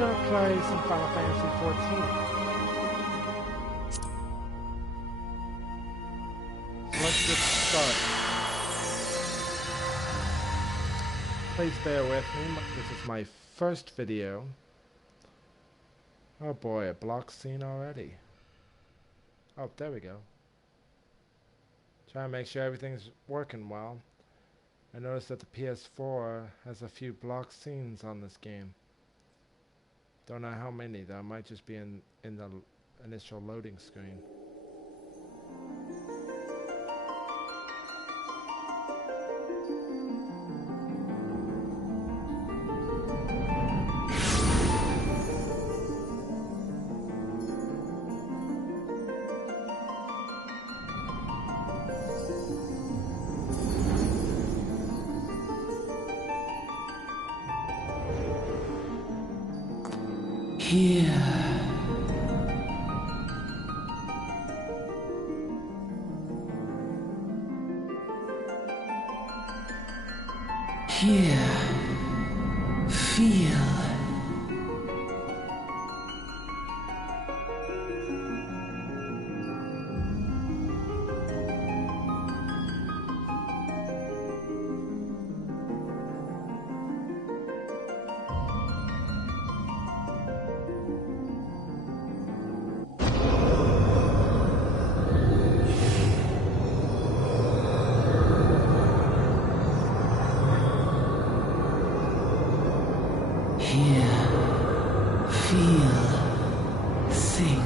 gonna play some Final Fantasy 14. Let's get started. Please bear with me. This is my first video. Oh boy, a block scene already. Oh, there we go. Trying to make sure everything's working well. I noticed that the PS4 has a few block scenes on this game. Don't know how many though. It might just be in the initial loading screen. Here. Here. Feel. Here, feel, think.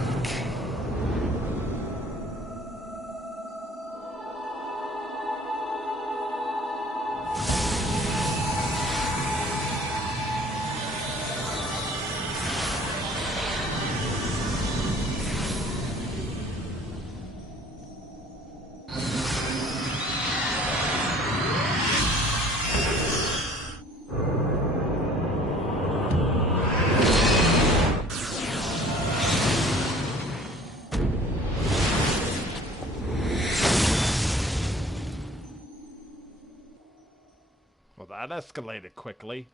Well, that escalated quickly.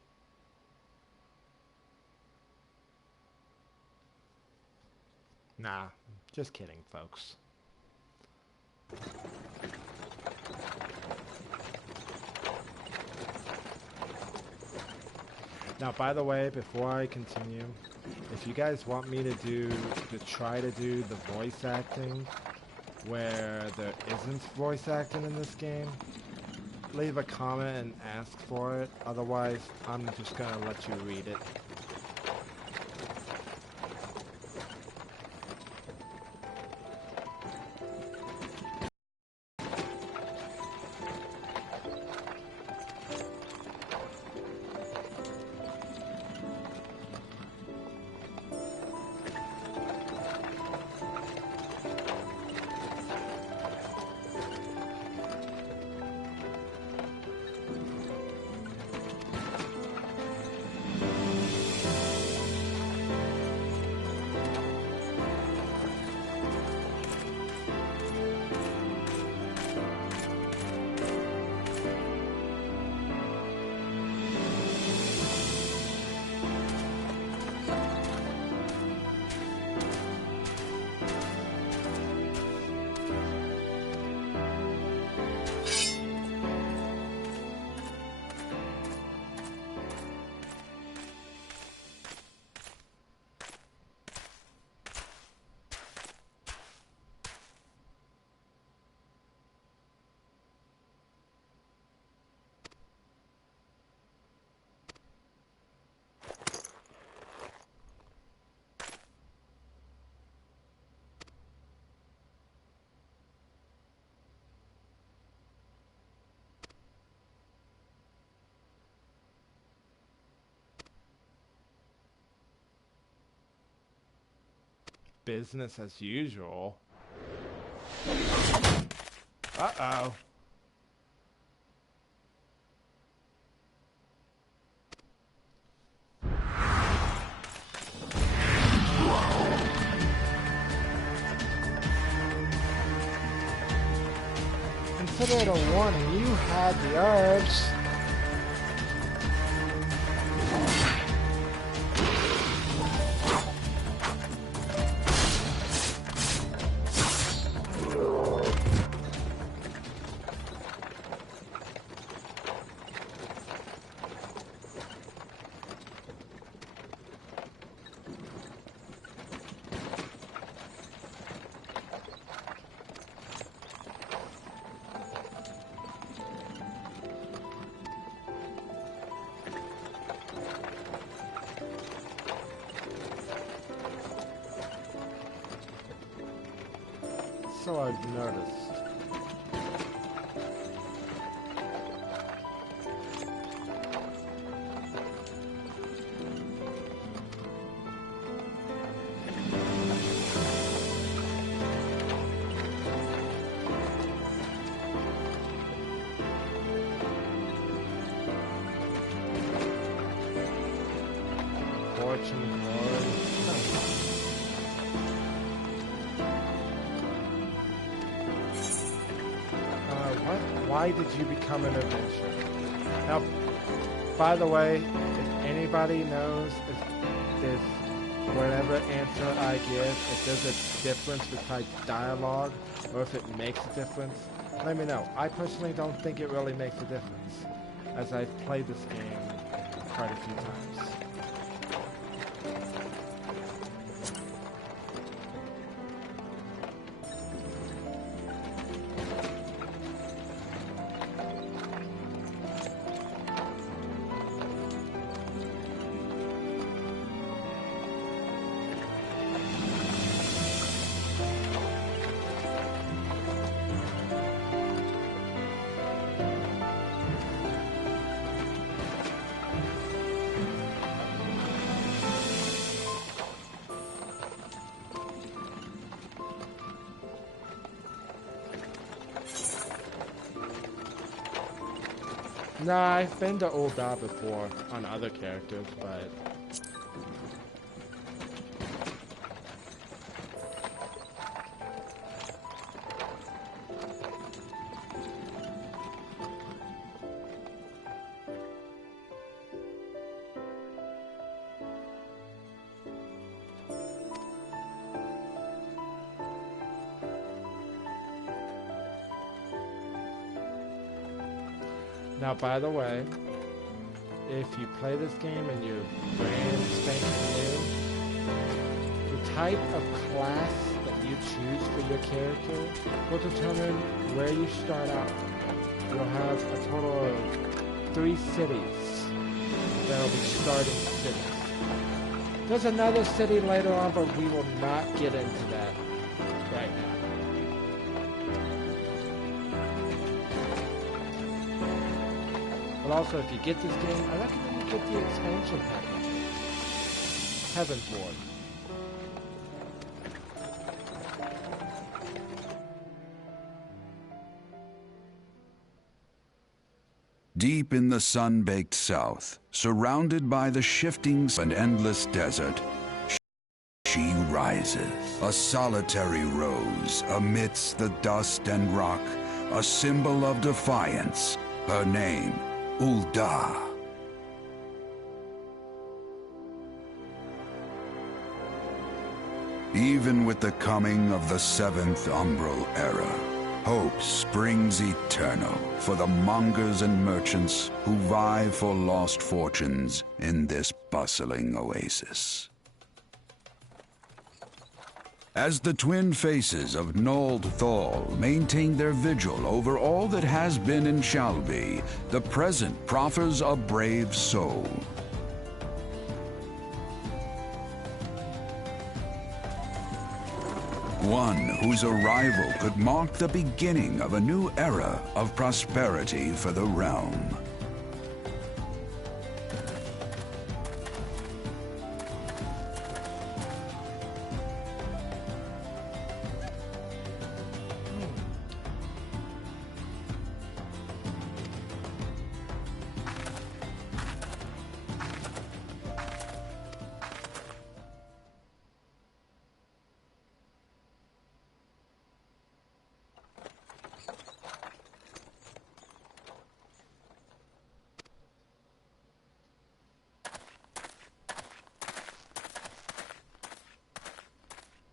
Nah, just kidding, folks. Now, by the way, before I continue, if you guys want me to try to do the voice acting where there isn't voice acting in this game, leave a comment and ask for it. Otherwise, I'm just gonna let you read it. Business as usual. Uh-oh. Consider it a warning. You had the urge. also I've noticed. Fortune, glory. Why did you become an adventurer? Now, by the way, if anybody knows if whatever answer I give, if there's a difference besides dialogue, or if it makes a difference, let me know. I personally don't think it really makes a difference, as I've played this game quite a few times. Nah, I've been to Ul'dah before on other characters, but now, by the way, if you play this game and you're brand spanking new, the type of class that you choose for your character will determine where you start out. You'll have a total of 3 cities that'll be starting cities. There's another city later on, but we will not get into that right now. But also, if you get this game, I recommend you get the expansion package. Heaven's Ward. Deep in the sun-baked south, surrounded by the shifting and endless desert, she rises, a solitary rose amidst the dust and rock, a symbol of defiance. Her name, Ul'dah. Even with the coming of the 7th Umbral Era, hope springs eternal for the mongers and merchants who vie for lost fortunes in this bustling oasis. As the twin faces of Nold Thal maintain their vigil over all that has been and shall be, the present proffers a brave soul. One whose arrival could mark the beginning of a new era of prosperity for the realm.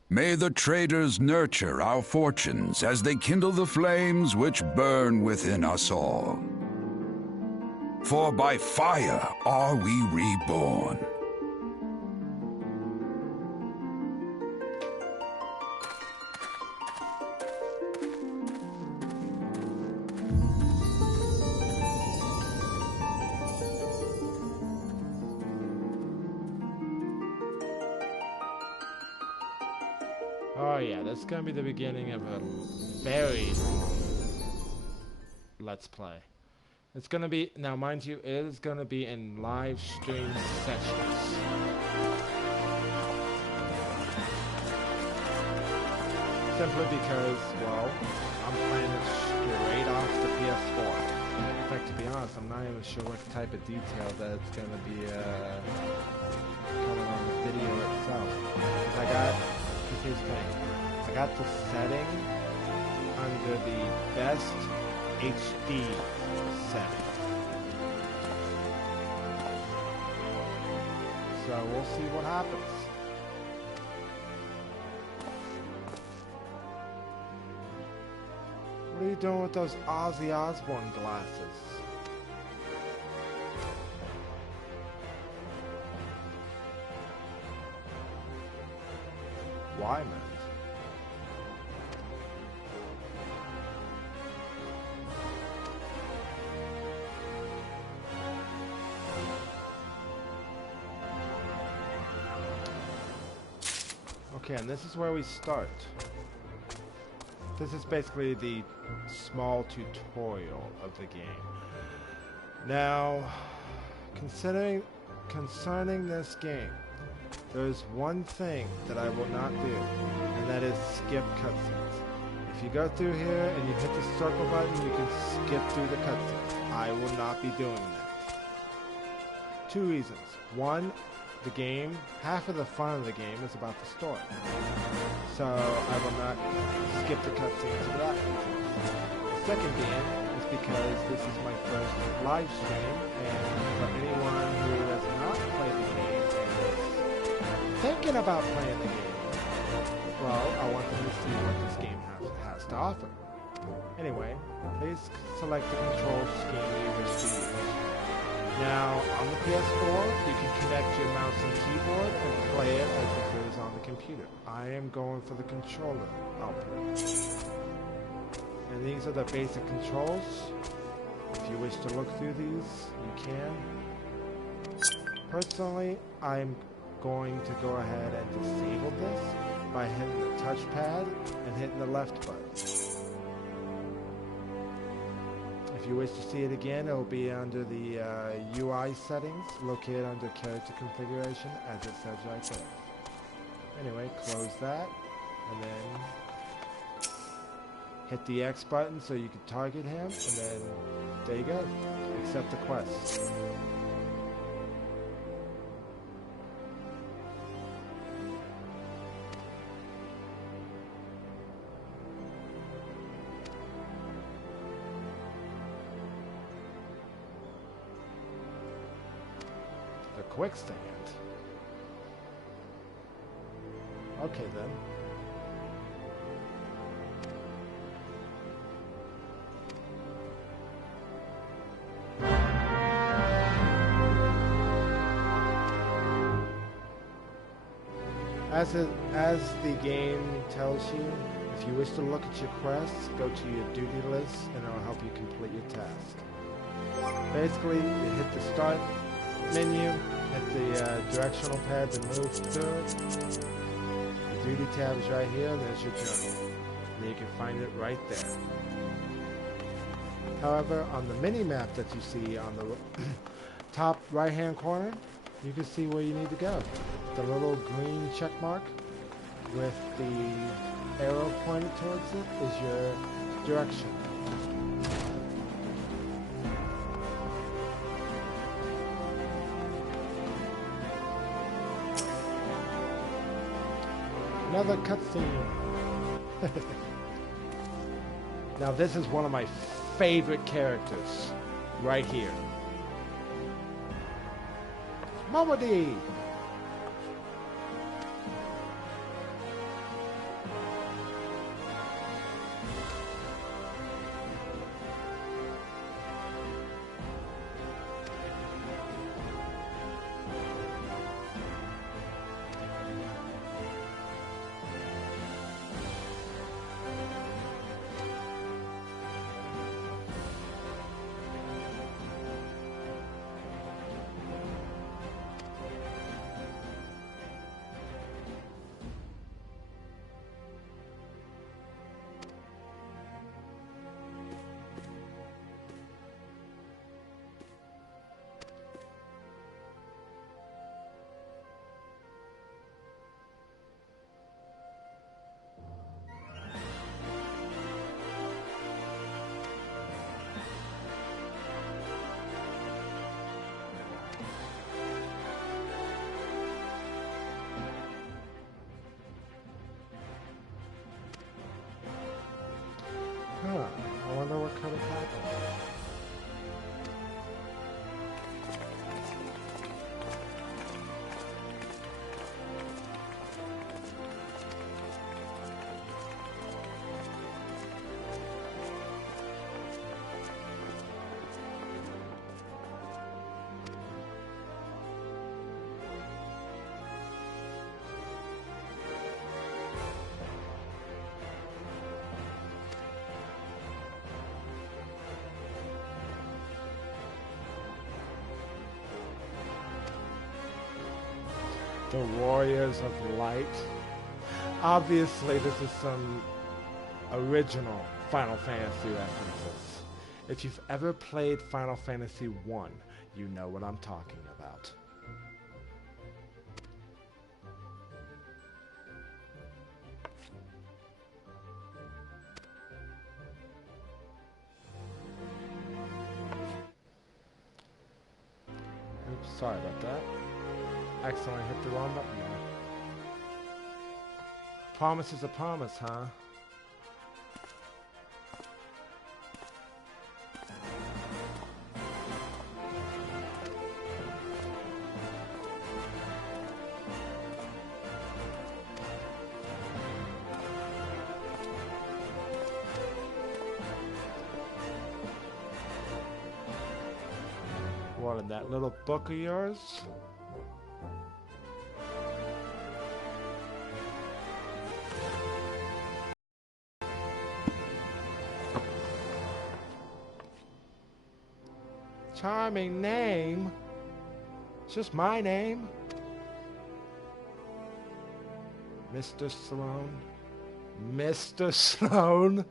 May the traders nurture our fortunes as they kindle the flames which burn within us all. For by fire are we reborn. Oh yeah, that's gonna be the beginning of a very long Let's Play. It's gonna be, now mind you, it is gonna be in live stream sessions. Simply because, well, I'm playing it straight off the PS4. In fact, to be honest, I'm not even sure what type of detail that it's gonna be coming on the video itself. I got, here's the thing, I got the setting under the best HD setting. So we'll see what happens. What are you doing with those Ozzy Osbourne glasses? Why, man? Okay, and this is where we start. This is basically the small tutorial of the game. Now, concerning this game, there's one thing that I will not do, and that is skip cutscenes. If you go through here and you hit the circle button, you can skip through the cutscenes. I will not be doing that. Two reasons. One, the game, half of the fun of the game is about the story. So I will not skip the cutscenes for that reason. The second being is because this is my first live stream, and for anyone who has not played the game and is thinking about playing the game, well, I want them to see what this game has to offer. Anyway, please select the control scheme you wish to use. Now, on the PS4, you can connect your mouse and keyboard and play it as if it was on the computer. I am going for the controller output. And these are the basic controls. If you wish to look through these, you can. Personally, I'm going to go ahead and disable this by hitting the touchpad and hitting the left button. If you wish to see it again, it will be under the UI settings, located under character configuration, as it says right there. Anyway, close that, and then hit the X button so you can target him, and then there you go. Accept the quest. Quick stand. Okay then. As the game tells you, if you wish to look at your quests, go to your duty list and it'll help you complete your task. Basically, you hit the start menu, hit the directional pad to move through it. The duty tab is right here, and there's your journal. And you can find it right there. However, on the mini-map that you see on the top right-hand corner, you can see where you need to go. The little green check mark with the arrow pointed towards it is your direction. Another cutscene. Now this is one of my favorite characters, right here. Momody! The Warriors of Light. Obviously, this is some original Final Fantasy references. If you've ever played Final Fantasy 1, you know what I'm talking about. Oops, sorry about that. Accidentally hit the wrong button there. Promise is a promise, huh? What, in that little book of yours? Charming name. It's just my name. Mr. Sloan. Mr. Sloan.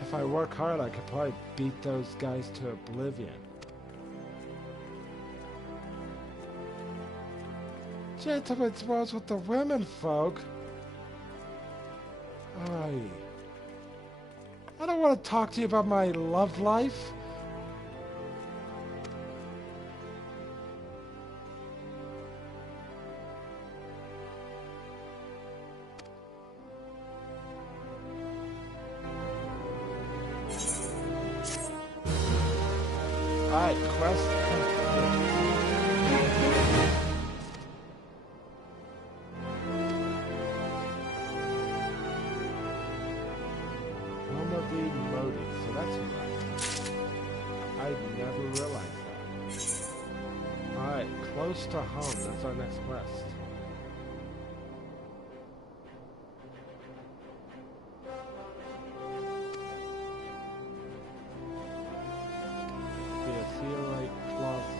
If I work hard, I could probably beat those guys to oblivion. Gentlemen's words with the women folk. Aye. I don't want to talk to you about my love life. Alright, quest complete. Modi, so that's right. I never realized that. Alright, close to home, that's our next quest. The Etheorite Plaza.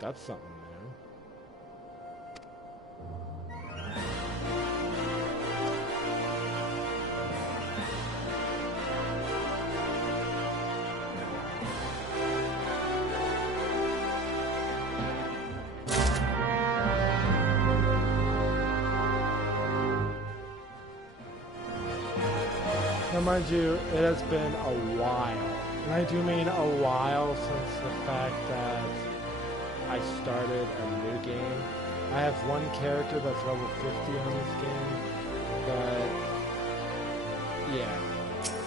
That's something new. Now mind you, it has been a while. And I do mean a while since the fact that I started a new game. I have one character that's level 50 on this game, but yeah.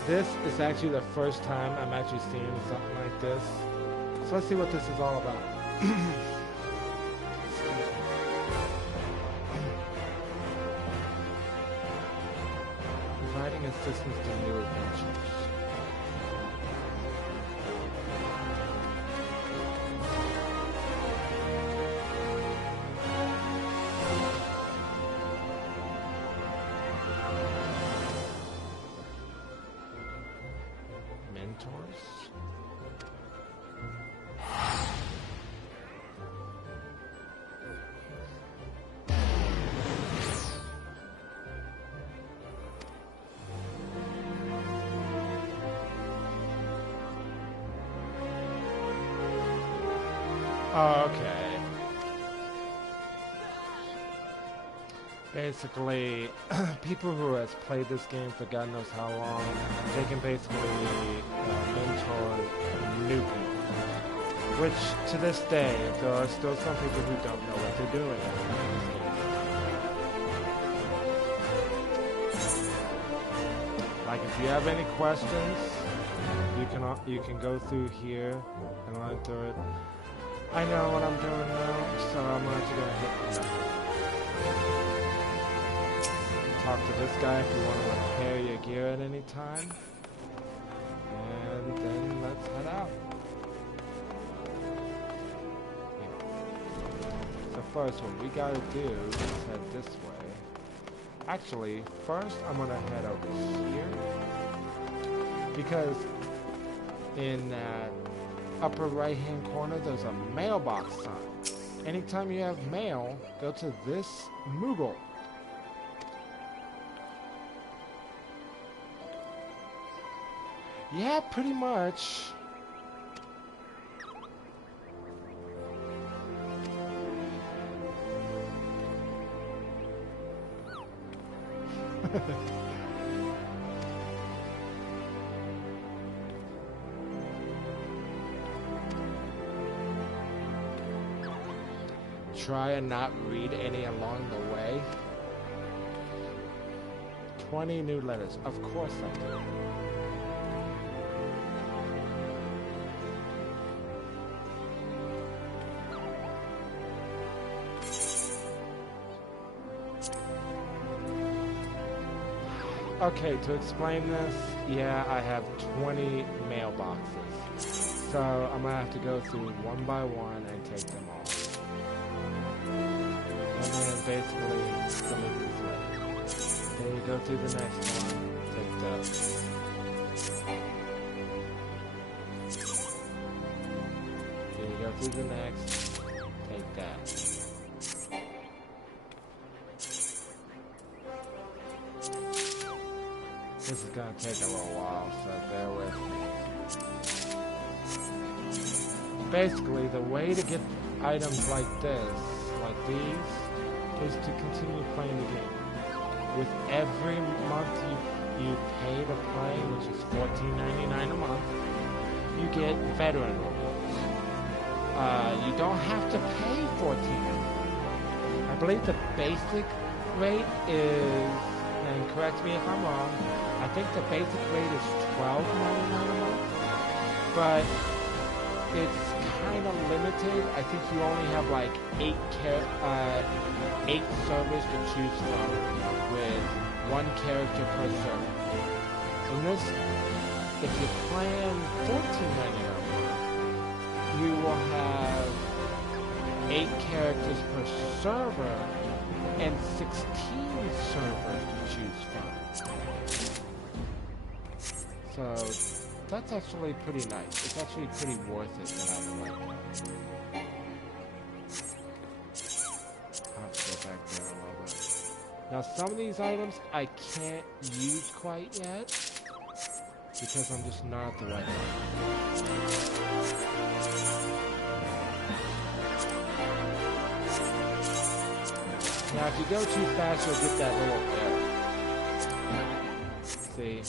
This is actually the first time I'm actually seeing something like this. So let's see what this is all about. providing assistance to new adventures. Mentors? Okay. Basically, people who has played this game for God knows how long, they can basically mentor new people. Which, to this day, there are still some people who don't know what they're doing in this game. Like, if you have any questions, you can go through here and learn through it. I know what I'm doing now, so I'm actually gonna hit talk to this guy if you want to repair your gear at any time. And then let's head out. Yeah. So first, what we gotta do is head this way. Actually, first I'm gonna head over here. Because in that upper right hand corner there's a mailbox sign. Anytime you have mail, go to this Moogle. Yeah, pretty much. Try and not read any along the way. 20 new letters. Of course I do. Okay, to explain this, yeah, I have 20 mailboxes. So I'm gonna have to go through one by one and take them all. And then basically some of these letters. Then you go through the next one, take those. Then you go through the next, take that. This is gonna take a little while, so bear with me. Basically, the way to get items like this, like these, is to continue playing the game. With every month you pay to play, which is $14.99 a month, you get veteran rewards. You don't have to pay $14.99. I believe the basic rate is, and correct me if I'm wrong, I think the basic rate is $12.99 a month, but it's kind of limited. I think you only have like 8 servers to choose from, with 1 character per server. In this, if you're playing $14.99 a month, you will have 8 characters per server and 16 servers to choose from. So that's actually pretty nice. It's actually pretty worth it in either way. I'll have to go back there a little bit. Now some of these items I can't use quite yet because I'm just not at the right level. Now if you go too fast you'll get that little error. See?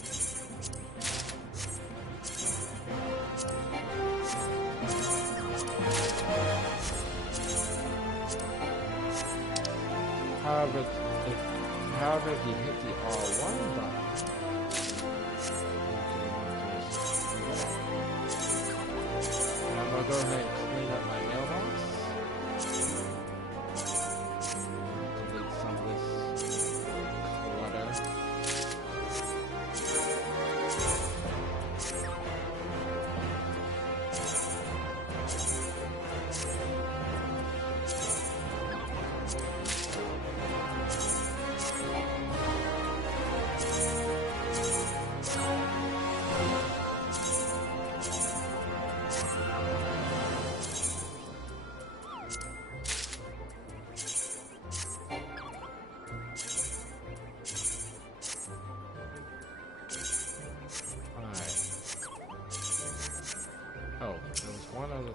However, if you hit the R1 button, and I'm gonna go ahead and clean up my mailbox. Delete some of this clutter.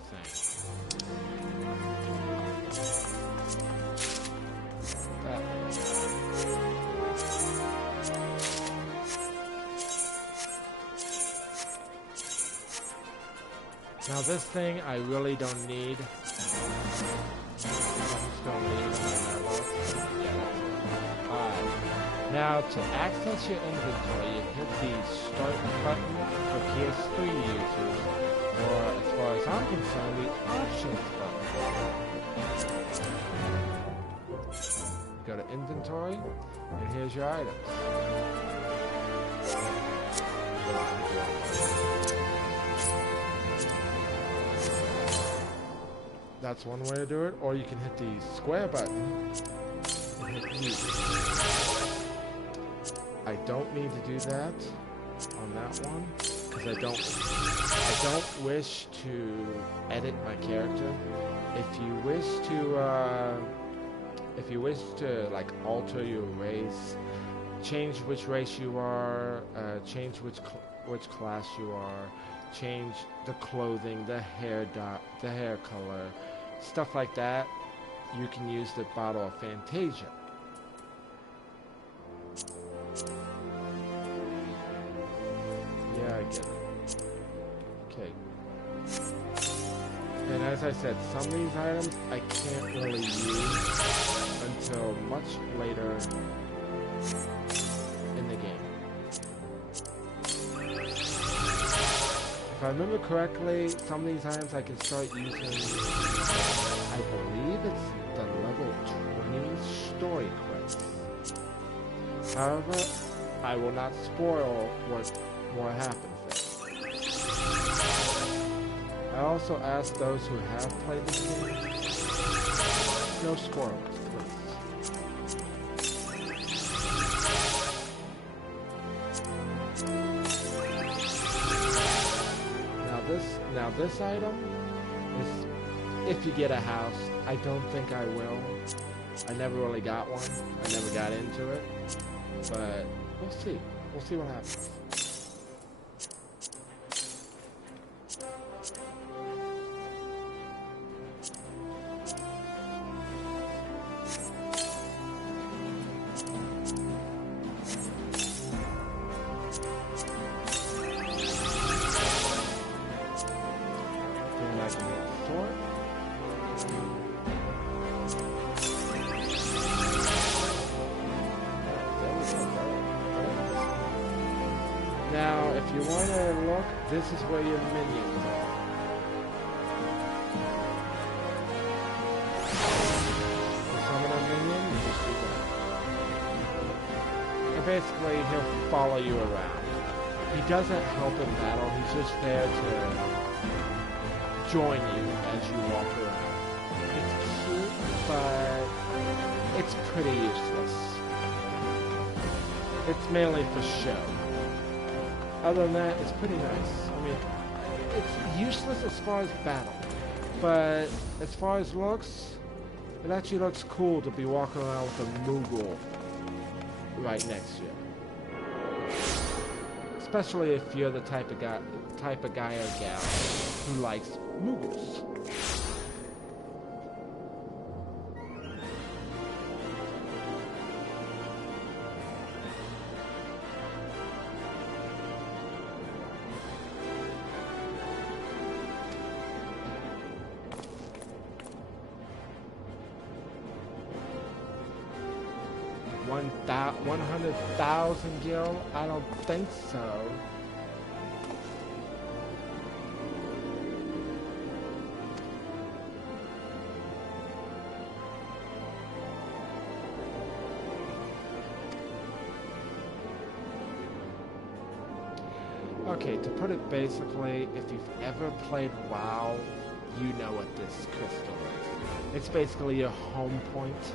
thing. Now this thing I really don't need. Now to access your inventory, you hit the start button for PS3 users, or as far as I'm concerned, the options button. Go to inventory, and here's your items. That's one way to do it, or you can hit the square button and hit use. I don't need to do that on that one because I don't wish to edit my character. If you wish to like alter your race, change which race you are, change which class you are, change the clothing, the hair color, stuff like that, you can use the bottle of Fantasia. Yeah, I get it. Okay. And as I said, some of these items I can't really use until much later in the game. If I remember correctly, some of these items I can start using, I believe it's the level 20 story quest. However, I will not spoil what happens there. I also ask those who have played this game, no spoilers, please. Now this item is, if you get a house, I don't think I will. I never really got one. I never got into it. But we'll see. We'll see what happens. Now, if you want to look, this is where your minions are. To summon a minion, you just do that. And basically, he'll follow you around. He doesn't help in battle, he's just there to join you as you walk around. It's cute, but it's pretty useless. It's mainly for show. Other than that, it's pretty nice. I mean, it's useless as far as battle, but as far as looks, it actually looks cool to be walking around with a Moogle right next to you. Especially if you're the type of guy or gal who likes Moogles. That 100,000 gil? I don't think so. Okay, to put it basically, if you've ever played WoW, you know what this crystal is. It's basically your home point.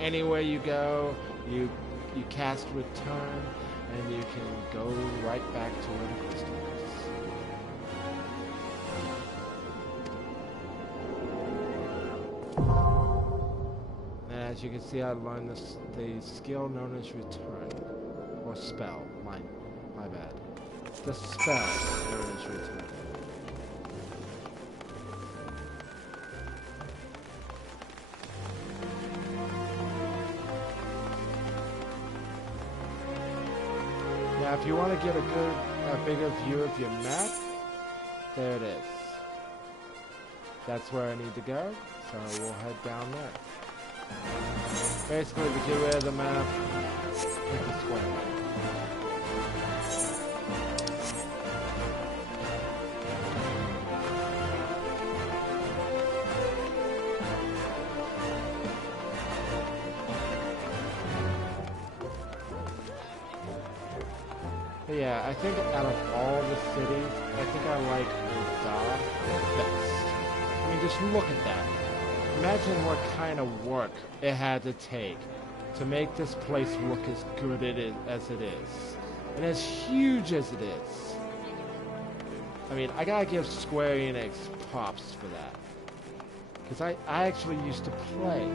Anywhere you go, you cast return, and you can go right back to where the crystal is. And as you can see, I learned the skill known as return, or spell. My bad. The spell is returning. Now, if you want to get a bigger view of your map, there it is. That's where I need to go, so we'll head down there. Basically, to get rid of the map, hit the square. But yeah, I think out of all the cities, I think I like Uda the best. I mean, just look at that. Imagine what kind of work it had to take to make this place look as good as it is. And as huge as it is. I mean, I gotta give Square Enix props for that. Because I actually used to play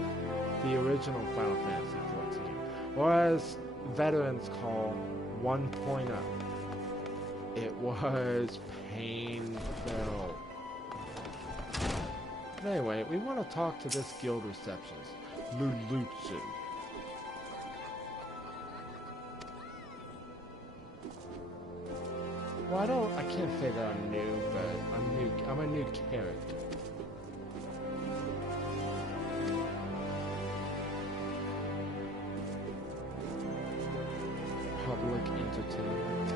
the original Final Fantasy XIV. Or as veterans call 1.0. It was painful. But anyway, we want to talk to this guild receptionist, Lulutsu. Well, I can't say that I'm new, but I'm a new character. Public entertainment.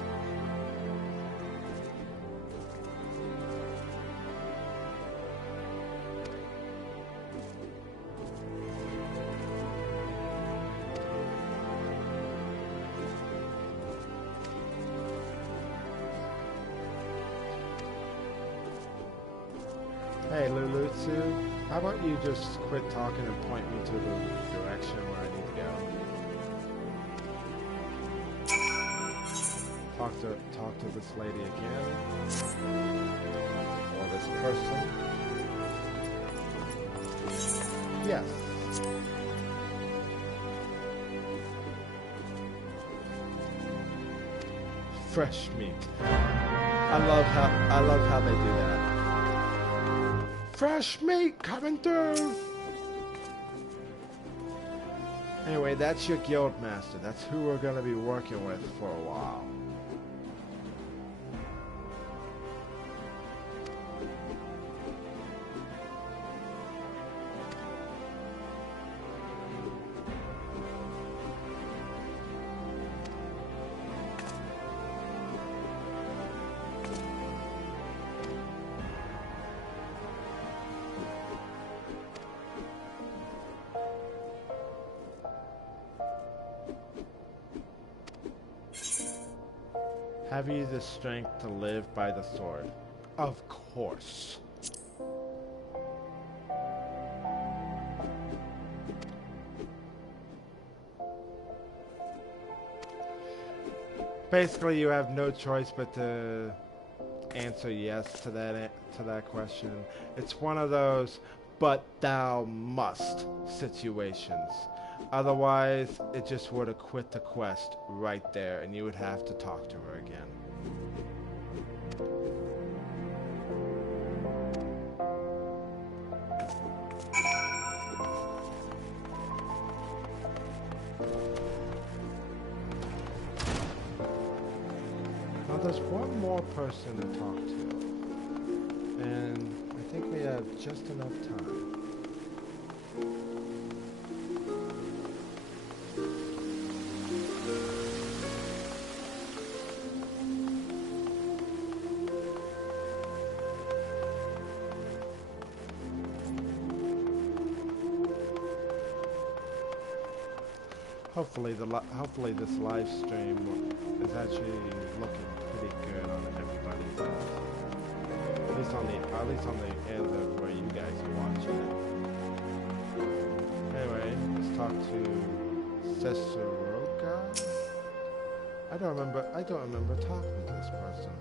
Hey Lulutsu, how about you just quit talking and point me to the direction where I need to go? Talk to this lady again. Or this person. Yes. Fresh meat. I love how they do that. Fresh meat coming through. Anyway, that's your guild master. That's who we're gonna be working with for a while. Have you the strength to live by the sword? Of course. Basically, you have no choice but to answer yes to that question. It's one of those "but thou must" situations. Otherwise, it just would have quit the quest right there, and you would have to talk to her again. Now, there's one more person to talk to, and I think we have just enough time. Hopefully this live stream is actually looking pretty good on everybody's end. At least on the end of where you guys are watching it. Anyway, let's talk to Sesoroka. I don't remember talking to this person.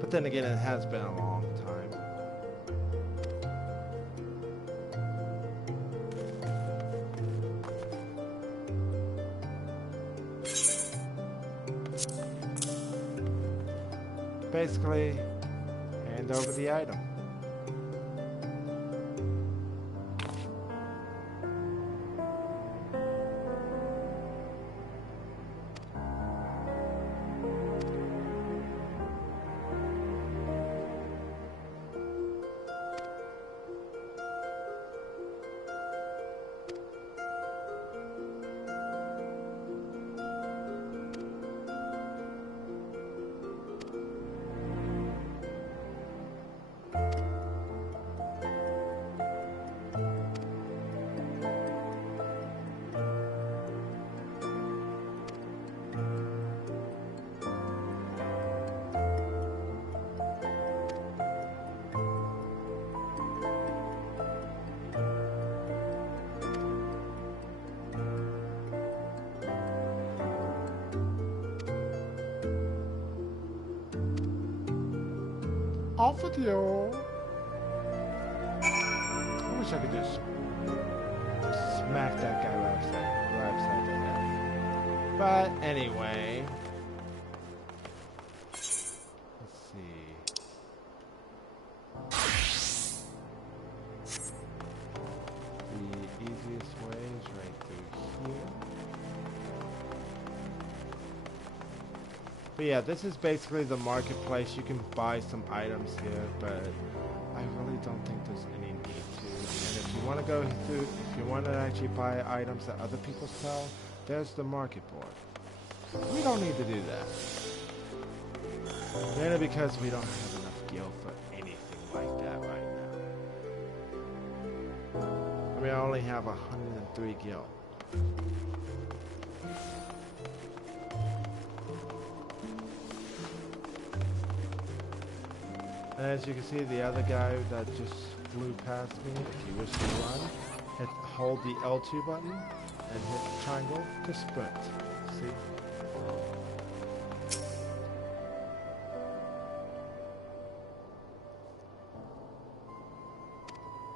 But then again, it has been a long time. basically hand over the item. Off with you. I wish I could just smack that guy right upside the head. But anyway, let's see. The easiest way is right through here. But yeah, this is basically the marketplace. You can buy some items here, but I really don't think there's any need to. And if you want to go through, if you want to actually buy items that other people sell, there's the market board. We don't need to do that. Mainly because we don't have enough gil for anything like that right now. I mean, I only have 103 gil. And as you can see, the other guy that just flew past me, if you wish to run, hold the L2 button and hit triangle to sprint. See?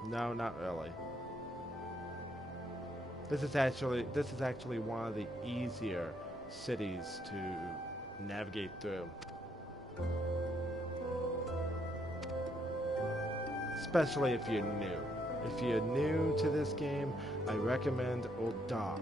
No, not really. This is actually one of the easier cities to navigate through. Especially if you're new. If you're new to this game, I recommend Oda.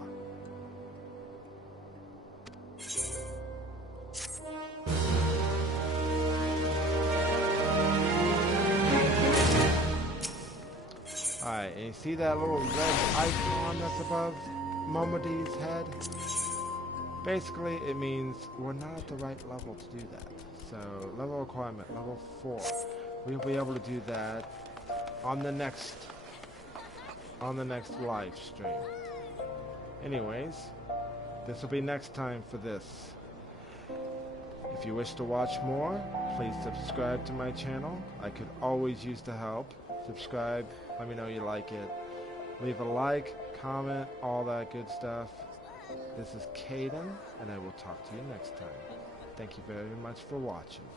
Alright, and you see that little red icon that's above Momodi's head? Basically, it means we're not at the right level to do that. So, level requirement, level 4. We'll be able to do that on the next live stream. Anyways, this will be next time for this. If you wish to watch more, please subscribe to my channel. I could always use the help. Subscribe, let me know you like it. Leave a like, comment, all that good stuff. This is Caden, and I will talk to you next time. Thank you very much for watching.